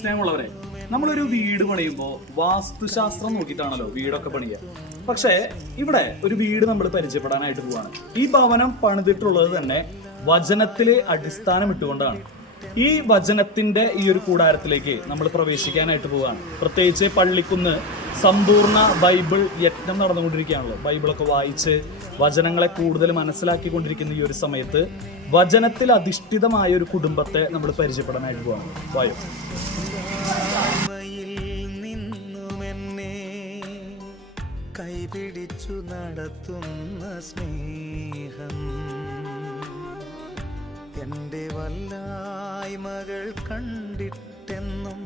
സ്നേഹമുള്ളവരെ, നമ്മളൊരു വീട് പണിയുമ്പോൾ വാസ്തുശാസ്ത്രം നോക്കിയിട്ടാണല്ലോ വീടൊക്കെ പണിയുക. പക്ഷേ ഇവിടെ ഒരു വീട് നമ്മൾ പരിചയപ്പെടാനായിട്ട് പോവാണ്. ഈ ഭവനം പണിതിട്ടുള്ളത് തന്നെ വചനത്തിലെ അടിസ്ഥാനം ഇട്ടുകൊണ്ടാണ്. ഈ വചനത്തിന്റെ ഈ ഒരു കൂടാരത്തിലേക്ക് നമ്മൾ പ്രവേശിക്കാനായിട്ട് പോവുകയാണ്. പ്രത്യേകിച്ച് പള്ളിക്കുന്ന് സമ്പൂർണ്ണ ബൈബിൾ യജ്ഞം നടന്നുകൊണ്ടിരിക്കുകയാണല്ലോ. ബൈബിളൊക്കെ വായിച്ച് വചനങ്ങളെ കൂടുതൽ മനസ്സിലാക്കിക്കൊണ്ടിരിക്കുന്ന ഈ ഒരു സമയത്ത് വചനത്തിൽ അധിഷ്ഠിതമായ ഒരു കുടുംബത്തെ നമ്മൾ പരിചയപ്പെടാനായിട്ട് പോവാണ്. വായോ. കൈപിടിച്ചു നടത്തുന്ന സ്നേഹം എൻ്റെ വല്ലായ്മകൾ കണ്ടിട്ടെന്നും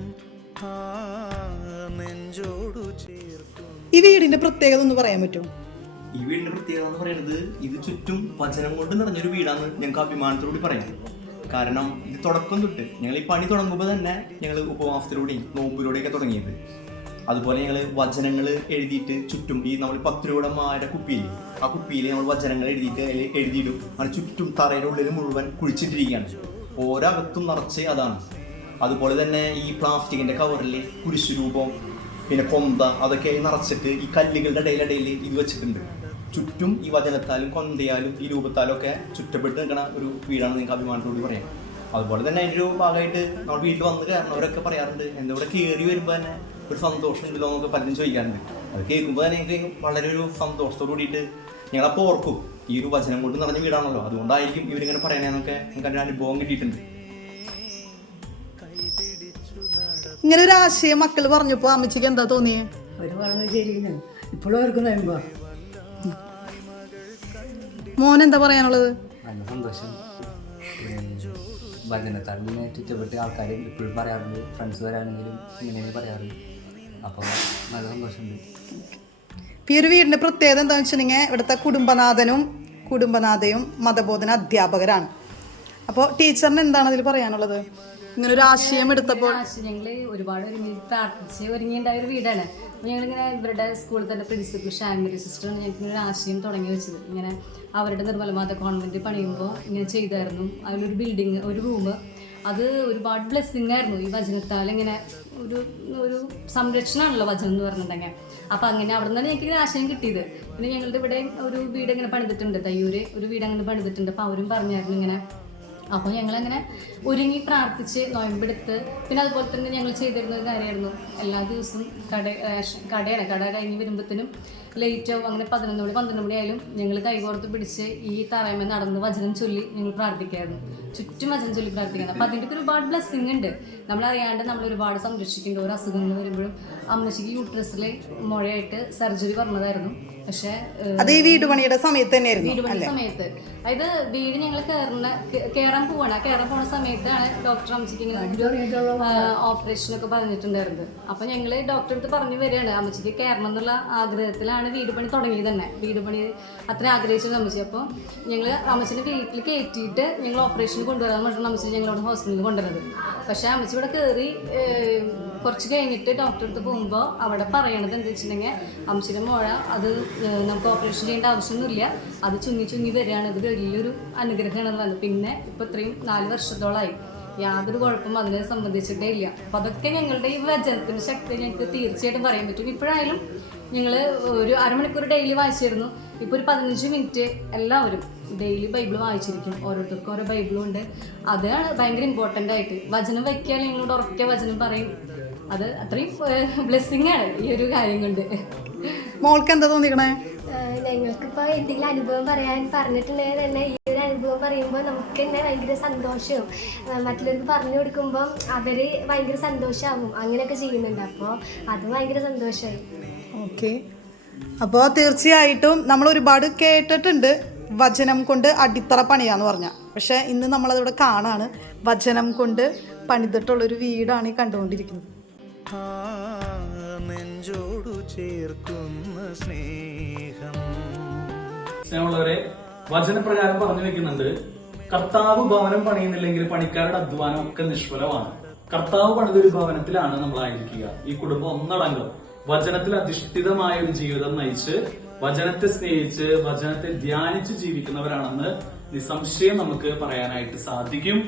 നെഞ്ചോടു ചേർക്കും. ഈ വീടിന്റെ പ്രത്യേകത ഒന്ന് പറയാൻ പറ്റുമോ? ഈ വീടിന്റെ പ്രത്യേകത എന്ന് പറയുന്നത് ഇത് ചുറ്റും വചനം കൊണ്ട് നിറഞ്ഞൊരു വീടാണ് ഞങ്ങൾക്ക് അഭിമാനത്തോടുകൂടി പറയാം. കാരണം ഇത് തുടക്കം തൊട്ട് ഞങ്ങൾ ഈ പണി തുടങ്ങുമ്പോൾ തന്നെ ഞങ്ങൾ ഉപവാസത്തിലൂടെയും നോമ്പിലൂടെയൊക്കെ തുടങ്ങിയത്. അതുപോലെ ഞങ്ങൾ വചനങ്ങൾ എഴുതിയിട്ട് ചുറ്റും ഈ നമ്മൾ 10 രൂപയുടെ മാരുടെ കുപ്പിയിൽ ആ കുപ്പിയിൽ നമ്മൾ വചനങ്ങൾ എഴുതിയിടും. അങ്ങനെ ചുറ്റും തറയുടെ ഉള്ളിൽ മുഴുവൻ കുഴിച്ചിട്ടിരിക്കുകയാണ്. ഓരോ അകത്തും നിറച്ച് അതാണ്. അതുപോലെ തന്നെ ഈ പ്ലാസ്റ്റിക്കിന്റെ കവറിൽ കുരിശുരൂപം പിന്നെ കൊന്ത അതൊക്കെ നിറച്ചിട്ട് ഈ കല്ലുകളുടെ ഇടയിൽ ഇത് വെച്ചിട്ടുണ്ട്. ചുറ്റും ഈ വചനത്താലും കൊന്തയാലും ഈ രൂപത്താലും ഒക്കെ ചുറ്റപ്പെട്ട് നിൽക്കുന്ന ഒരു വീടാണ് നിങ്ങൾക്ക് അഭിമാനത്തോട് പറയാം. അതുപോലെ തന്നെ അതിൻ്റെ ഒരു ഭാഗമായിട്ട് നമ്മൾ വീട്ടിൽ വന്ന് കയറുന്നവരൊക്കെ പറയാറുണ്ട്, എൻ്റെ ഇവിടെ കയറി വരുമ്പോൾ തന്നെ ഒരു സന്തോഷം ഉണ്ടല്ലോ എന്നൊക്കെ പലരും ചോദിക്കാറുണ്ട്. അത് കേൾക്കുമ്പോൾ തന്നെ എനിക്ക് വളരെ ഒരു സന്തോഷത്തോട് കൂടിയിട്ട് ഞങ്ങളപ്പോൾ ഓർക്കും ഈ ഒരു വചനം കൊണ്ട് നിറഞ്ഞ വീടാണല്ലോ, അതുകൊണ്ടായിരിക്കും ഇവരിങ്ങനെ പറയണേന്നൊക്കെ എനിക്ക് അതിൻ്റെ അനുഭവം കിട്ടിയിട്ടുണ്ട്. ഇങ്ങനെ ഒരു ആശയം മക്കൾ പറഞ്ഞപ്പോ അമ്മച്ചിക്ക് എന്താ തോന്നിയേ? അവര് പറഞ്ഞത് ശരിയാണ്. ഇപ്പോഴും ഓർക്കുന്ന മോൻ എന്താ പറയാനുള്ളത്? നല്ല സന്തോഷം. വചനത്താലിനെ ചുറ്റപ്പെട്ട് ആൾക്കാർ ഇപ്പോഴും പറയാറുണ്ട്. ഫ്രണ്ട്സ് വരാണെങ്കിലും ഇങ്ങനെ പറയാറുണ്ട്. അപ്പോൾ നല്ല സന്തോഷമുണ്ട്. ഈ ഒരു വീടിന്റെ പ്രത്യേകത എന്താണെന്ന് വെച്ചിട്ടുണ്ടെങ്കിൽ ഇവിടുത്തെ കുടുംബനാഥയും മതബോധന അധ്യാപകരാണ്. അപ്പോൾ ടീച്ചറിന് എന്താണ് അതിൽ പറയാനുള്ളത്? ഇങ്ങനെ ഒരു ആശയം എടുത്തപ്പോൾ ഞങ്ങൾ ഒരുപാട് പ്രാർത്ഥിച്ച് ഒരുങ്ങിയുണ്ടായ ഒരു വീടാണ്. ഞങ്ങളിങ്ങനെ ഇവരുടെ സ്കൂളിൽ തന്നെ പ്രിൻസിപ്പൽ ഷാമിലി സിസ്റ്ററാണ് ഞങ്ങൾക്ക് ഒരു ആശയം തുടങ്ങി വെച്ചത്. ഇങ്ങനെ അവരുടെ നിർമ്മലമാത കോൺവെന്റ് പണിയുമ്പോൾ ഇങ്ങനെ ചെയ്തായിരുന്നു. അതിലൊരു ബിൽഡിങ്, ഒരു റൂം, അത് ഒരുപാട് ബ്ലെസ്സിങ് ആയിരുന്നു. ഈ വചനത്താൽ ഇങ്ങനെ ഒരു സംരക്ഷണമാണല്ലോ വചനം എന്ന് പറഞ്ഞിട്ടുണ്ടെങ്കിൽ. അപ്പം അങ്ങനെ അവിടെ നിന്നാണ് ഞങ്ങൾക്ക് ആശയം കിട്ടിയത്. പിന്നെ ഞങ്ങളുടെ ഇവിടെ ഒരു വീട് ഇങ്ങനെ പണിതിട്ടുണ്ട്, തയ്യൂര് ഒരു വീട് അങ്ങനെ പണിതിട്ടുണ്ട്. അപ്പം അവരും പറഞ്ഞായിരുന്നു ഇങ്ങനെ. അപ്പോൾ ഞങ്ങളങ്ങനെ ഒരുങ്ങി പ്രാർത്ഥിച്ച് നോയമ്പെടുത്ത് പിന്നെ അതുപോലെ തന്നെ ഞങ്ങൾ ചെയ്തിരുന്ന ഒരു കാര്യമായിരുന്നു. എല്ലാ ദിവസവും കട കഴിഞ്ഞ് വരുമ്പോഴത്തേനും ലേറ്റ് ആവും. അങ്ങനെ 11 മണി 12 മണി ആയാലും ഞങ്ങൾ കൈകോർത്ത് പിടിച്ച് ഈ തറയമേ നടന്ന് വചനം ചൊല്ലി ഞങ്ങൾ പ്രാർത്ഥിക്കായിരുന്നു. ചുറ്റും വചനം ചൊല്ലി പ്രാർത്ഥിക്കുന്നത്. അപ്പോൾ അതിൻ്റെ ഒരുപാട് ബ്ലെസ്സിങ് ഉണ്ട്. നമ്മളറിയാണ്ട് നമ്മൾ ഒരുപാട് സംരക്ഷിക്കേണ്ട ഓരോ അസുഖങ്ങൾ വരുമ്പോഴും അമ്മച്ചിക്ക് യൂട്രസിൽ മുഴയായിട്ട് സർജറി പറഞ്ഞതായിരുന്നു. പക്ഷേ അത് ഈ വീട് പണിയുടെ സമയത്ത് തന്നെയായിരുന്നു. വീട് പണിയുടെ സമയത്ത്, അതായത് വീട് ഞങ്ങൾ കയറാൻ പോണ സമയത്താണ് ഡോക്ടർ അമ്മച്ചിക്ക് ഓപ്പറേഷനൊക്കെ പറഞ്ഞിട്ടുണ്ടായിരുന്നത്. അപ്പോൾ ഞങ്ങൾ ഡോക്ടറെ അടുത്ത് പറഞ്ഞു വരികയാണ്, അമ്മച്ചിക്ക് കയറണം എന്നുള്ള ആഗ്രഹത്തിലാണ് വീട് പണി തുടങ്ങിയത് തന്നെ. വീട് പണി അത്ര ആഗ്രഹിച്ചിരുന്നു അമ്മച്ചി. അപ്പോൾ ഞങ്ങൾ അമ്മച്ചിനെ വീട്ടിൽ കയറ്റിയിട്ട് ഞങ്ങൾ ഓപ്പറേഷന് കൊണ്ടുവരാൻ പറഞ്ഞിട്ട് അമ്മച്ചി ഞങ്ങളവിടെ ഹോസ്പിറ്റലിൽ കൊണ്ടുവരുന്നത്. പക്ഷേ അമ്മച്ചി ഇവിടെ കയറി കുറച്ച് കഴിഞ്ഞിട്ട് ഡോക്ടറെ അടുത്ത് പോകുമ്പോൾ അവിടെ പറയണത് എന്താ വെച്ചിട്ടുണ്ടെങ്കിൽ അമ്മച്ചിയുടെ മുഴ അത് നമുക്ക് ഓപ്പറേഷൻ ചെയ്യേണ്ട ആവശ്യമൊന്നുമില്ല, അത് ചുങ്ങി വരികയാണ്, അത് വലിയൊരു അനുഗ്രഹമാണെന്ന് പറഞ്ഞു. പിന്നെ ഇപ്പോൾ ഇത്രയും 4 വർഷത്തോളമായി യാതൊരു കുഴപ്പവും അതിനെ സംബന്ധിച്ചിട്ടേ ഇല്ല. അപ്പോൾ അതൊക്കെ ഞങ്ങളുടെ ഈ വചനത്തിൻ്റെ ശക്തി ഞങ്ങൾക്ക് തീർച്ചയായിട്ടും പറയാൻ പറ്റും. ഇപ്പോഴായാലും ഞങ്ങൾ ഒരു അരമണിക്കൂർ ഡെയിലി വായിച്ചിരുന്നു. ഇപ്പോൾ ഒരു 15 മിനിറ്റ് എല്ലാവരും ഡെയിലി ബൈബിൾ വായിച്ചിരിക്കും. ഓരോരുത്തർക്കും ഓരോ ബൈബിളും ഉണ്ട്. അതാണ് ഭയങ്കര ഇമ്പോർട്ടൻ്റ് ആയിട്ട്. വചനം വയ്ക്കാൻ ഞങ്ങളോട് ഉറക്ക വചനം പറയും. അത് അത്രയും ബ്ലെസ്സിങ് ആണ് ഈ ഒരു കാര്യം കൊണ്ട്. മോൾക്ക് എന്താ തോന്നിക്കണേ? ഞങ്ങൾക്കിപ്പോൾ എന്തെങ്കിലും അനുഭവം പറഞ്ഞിട്ടുണ്ടെങ്കിൽ തന്നെ ഈ ഒരു അനുഭവം പറയുമ്പോൾ നമുക്ക് തന്നെ ഭയങ്കര സന്തോഷവും മറ്റുള്ളവർക്ക് പറഞ്ഞു കൊടുക്കുമ്പം അവർ ഭയങ്കര സന്തോഷമാകും. അങ്ങനെയൊക്കെ ചെയ്യുന്നുണ്ട്. അപ്പോൾ അത് ഭയങ്കര സന്തോഷമായി. ഓക്കെ. അപ്പോൾ തീർച്ചയായിട്ടും നമ്മൾ ഒരുപാട് കേട്ടിട്ടുണ്ട് വചനം കൊണ്ട് അടിത്തറ പണിയാന്ന് പറഞ്ഞാൽ. പക്ഷേ ഇന്ന് നമ്മളതിവിടെ കാണാണ്. വചനം കൊണ്ട് പണിതിട്ടുള്ളൊരു വീടാണ് ഈ കണ്ടുകൊണ്ടിരിക്കുന്നത്. നെഞ്ചോടു ചേർക്കുന്ന സ്നേഹം. സ്നേഹമുള്ളവരെ, വചനപ്രകാരം പറഞ്ഞു വെക്കുന്നുണ്ട്, കർത്താവ് ഭവനം പണിയുന്നില്ലെങ്കിൽ പണിക്കാരുടെ അധ്വാനം ഒക്കെ നിഷ്ഫലമാണ്. കർത്താവ് പണിതൊരു ഭവനത്തിലാണ് നമ്മളായിരിക്കുക. ഈ കുടുംബം ഒന്നടങ്കം വചനത്തിൽ അധിഷ്ഠിതമായ ഒരു ജീവിതം നയിച്ച് വചനത്തെ സ്നേഹിച്ച് വചനത്തെ ധ്യാനിച്ച് ജീവിക്കുന്നവരാണെന്ന് നിസ്സംശയം നമുക്ക് പറയാനായിട്ട് സാധിക്കും.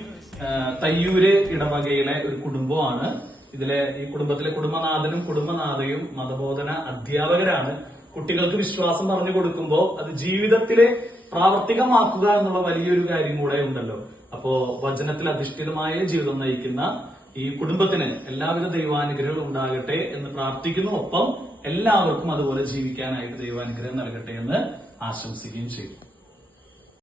തയ്യൂര് ഇടവകയിലെ ഒരു കുടുംബമാണ് ഇതിലെ ഈ കുടുംബത്തിലെ കുടുംബനാഥനും കുടുംബനാഥയും മതബോധന അധ്യാപകരാണ്. കുട്ടികൾക്ക് വിശ്വാസം പറഞ്ഞു കൊടുക്കുമ്പോൾ അത് ജീവിതത്തിലെ പ്രാവർത്തികമാക്കുക എന്നുള്ള വലിയൊരു കാര്യം കൂടെ ഉണ്ടല്ലോ. അപ്പോ വചനത്തിൽ അധിഷ്ഠിതമായ ജീവിതം നയിക്കുന്ന ഈ കുടുംബത്തിന് എല്ലാവിധ ദൈവാനുഗ്രഹവും ഉണ്ടാകട്ടെ എന്ന് പ്രാർത്ഥിക്കുന്നു. ഒപ്പം എല്ലാവർക്കും അതുപോലെ ജീവിക്കാനായിട്ട് ദൈവാനുഗ്രഹം നൽകട്ടെ എന്ന് ആശംസിക്കുകയും ചെയ്യും.